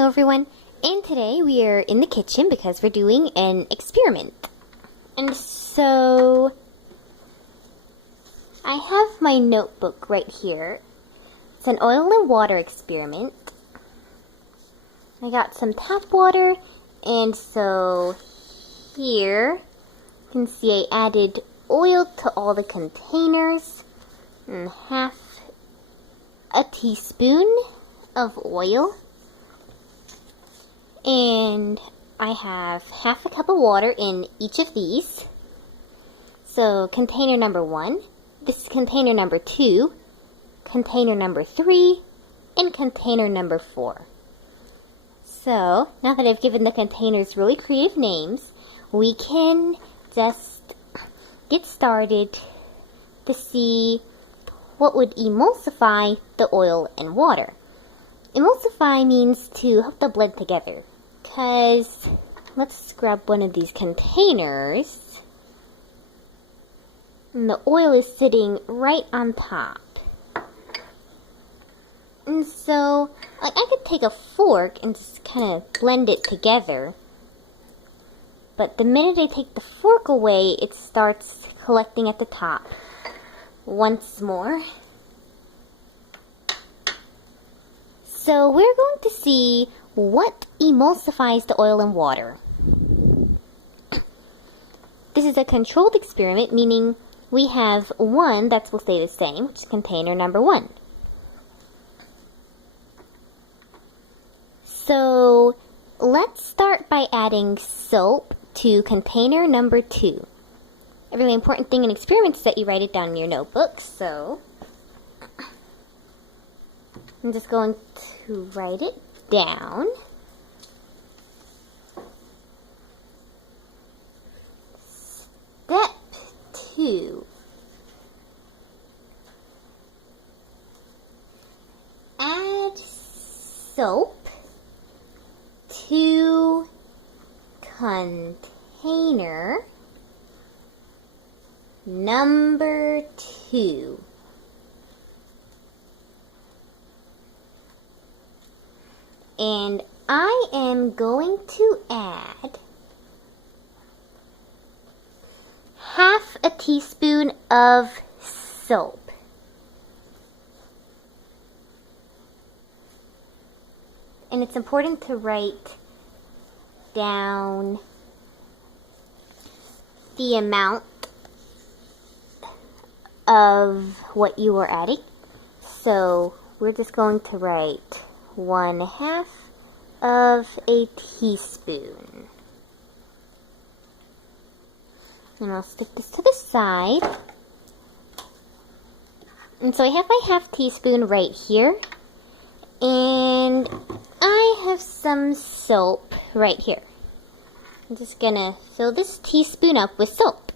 Hello everyone, and today we are in the kitchen because we're doing an experiment. And so, I have my notebook right here. It's an oil and water experiment. I got some tap water, and so here you can see I added oil to all the containers, and half a teaspoon of oil. And I have half a cup of water in each of these. So container number 1, this is container number 2, container number 3, and container number 4. So now that I've given the containers really creative names, we can just get started to see what would emulsify the oil and water. Emulsify means to help them blend together. Because, let's grab one of these containers. And the oil is sitting right on top. And so, like, I could take a fork and just kind of blend it together. But the minute I take the fork away, it starts collecting at the top. Once more. So we're going to see what emulsifies the oil and water. This is a controlled experiment, meaning we have one that will stay the same, which is container number 1. So let's start by adding soap to container number 2. A really important thing in experiments is that you write it down in your notebook, so I'm just going to write it down. Step 2. Add soap to container number 2. And I am going to add half a teaspoon of soap. And it's important to write down the amount of what you are adding. So we're just going to write 1/2 of a teaspoon. And I'll stick this to the side. And so I have my half teaspoon right here. And I have some soap right here. I'm just gonna fill this teaspoon up with soap.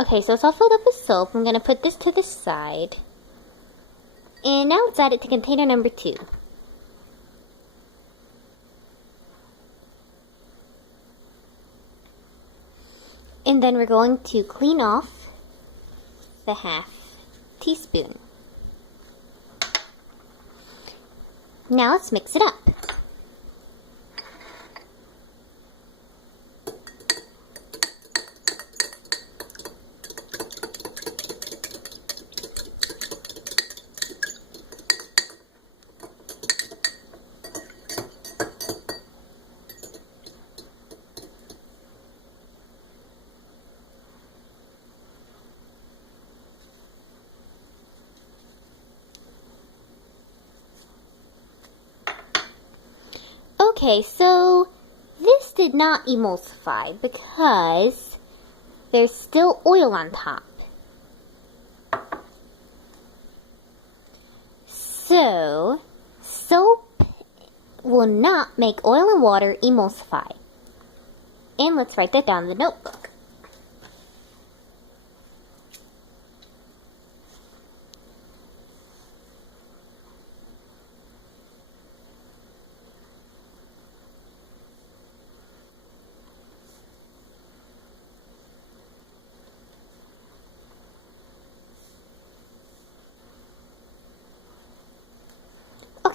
Okay, so it's all filled up with soap. I'm going to put this to the side. And now let's add it to container number 2. And then we're going to clean off the half teaspoon. Now let's mix it up. Okay, so this did not emulsify because there's still oil on top. So, soap will not make oil and water emulsify. And let's write that down in the notebook.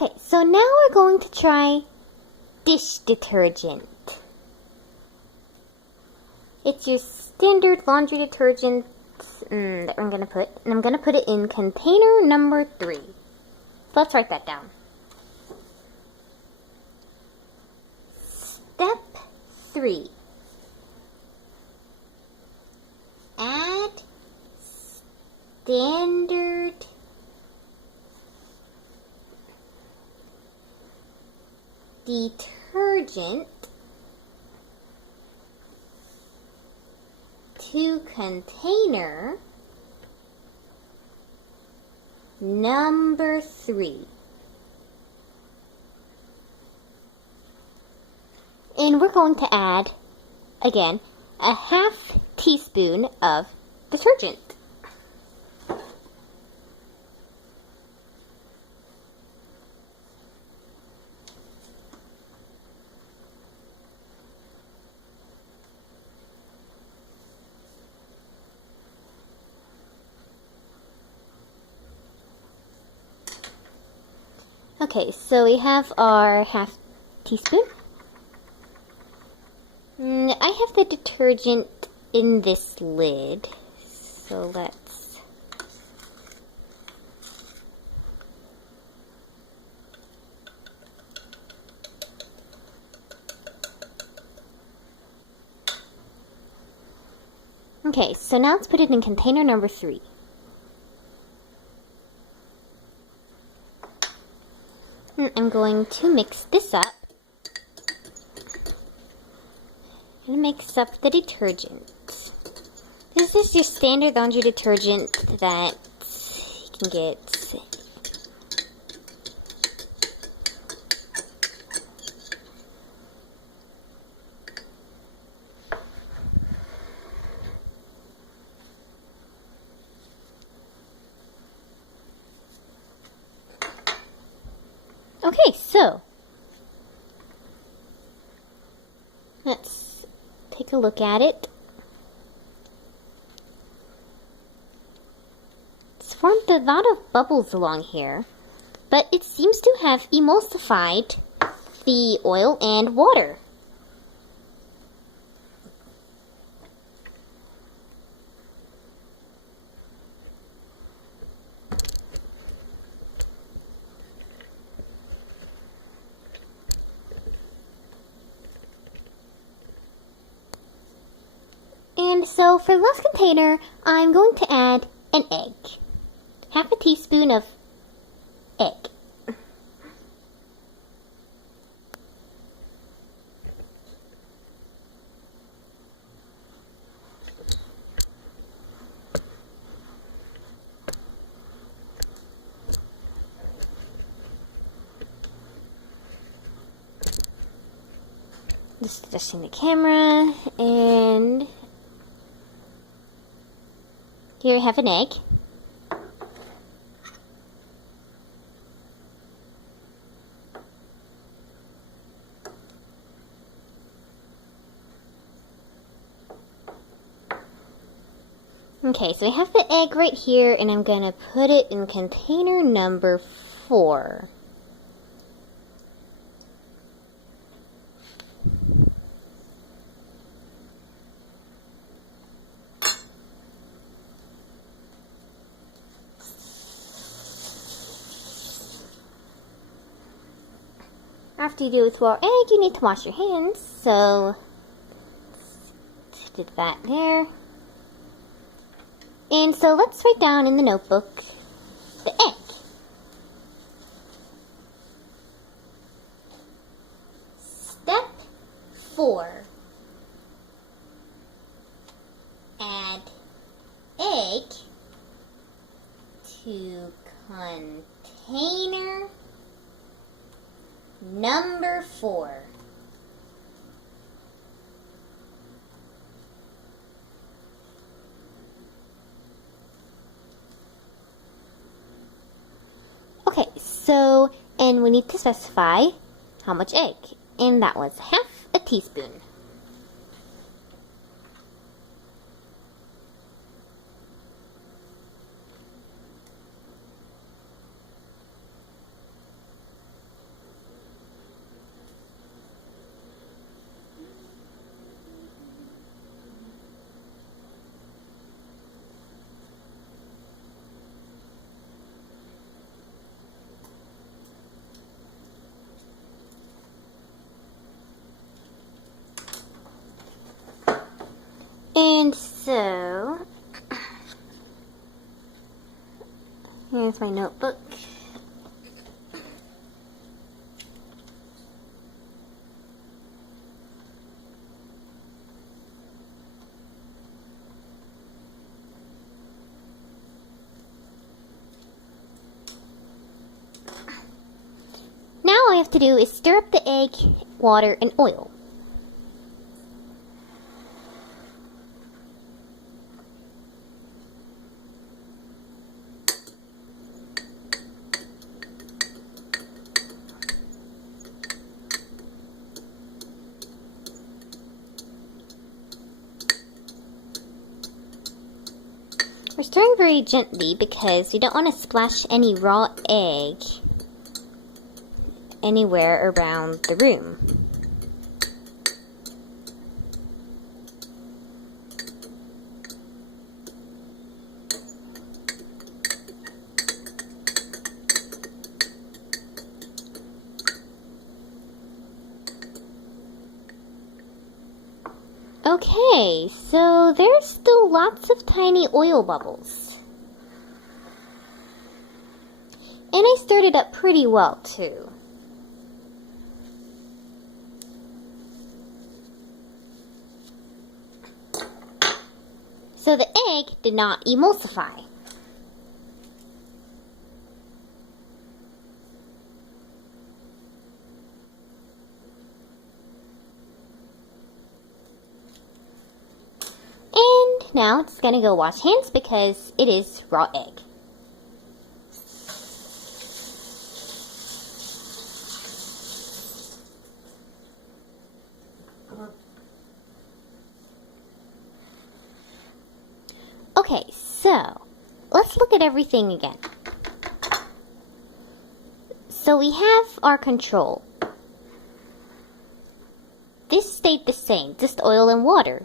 Okay, so now we're going to try dish detergent. It's your standard laundry detergent that I'm going to put, and I'm going to put it in container number 3. So let's write that down. Step 3. Add standard detergent to container number 3. And we're going to add, again, a half teaspoon of detergent. Okay, so we have our half teaspoon. I have the detergent in this lid, so let's okay, so now let's put it in container number 3. I'm going to mix this up and mix up the detergent. This is your standard laundry detergent that you can get. Okay, so let's take a look at it. It's formed a lot of bubbles along here, but it seems to have emulsified the oil and water. And so for the last container, I'm going to add an egg. Half a teaspoon of egg. Just adjusting the camera, and here I have an egg. Okay, so I have the egg right here, and I'm going to put it in container number 4. After you do with raw egg, you need to wash your hands, so did that there. And so let's write down in the notebook the egg. Step 4. Add egg to container number 4. Okay, so, and we need to specify how much egg, and that was half a teaspoon. So, here's my notebook. Now all I have to do is stir up the egg, water, and oil. We're stirring very gently because we don't want to splash any raw egg anywhere around the room. Okay, so there's still lots of tiny oil bubbles. And I stirred it up pretty well too. So the egg did not emulsify. And now it's gonna go wash hands because it is raw egg. Okay, so let's look at everything again. So we have our control. This stayed the same, just oil and water.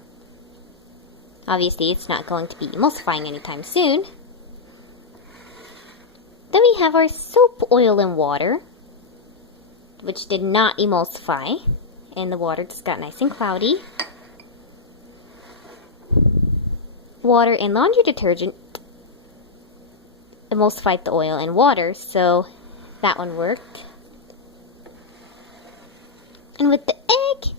Obviously, it's not going to be emulsifying anytime soon. Then we have our soap, oil, and water, which did not emulsify, and the water just got nice and cloudy. Water and laundry detergent emulsified the oil and water, so that one worked. And with the egg,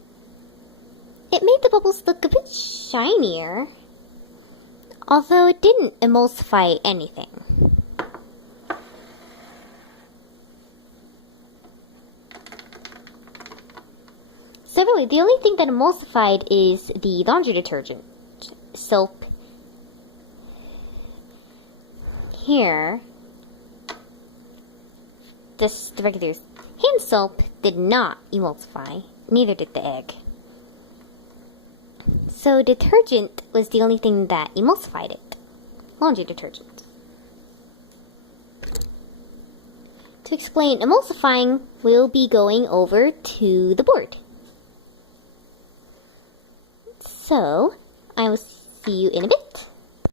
it made the bubbles look a bit shinier, although it didn't emulsify anything. So really, the only thing that emulsified is the laundry detergent. Soap here, just the regular hand soap did not emulsify, neither did the egg. So detergent was the only thing that emulsified it. Laundry detergent. To explain emulsifying, we'll be going over to the board. So, I will see you in a bit.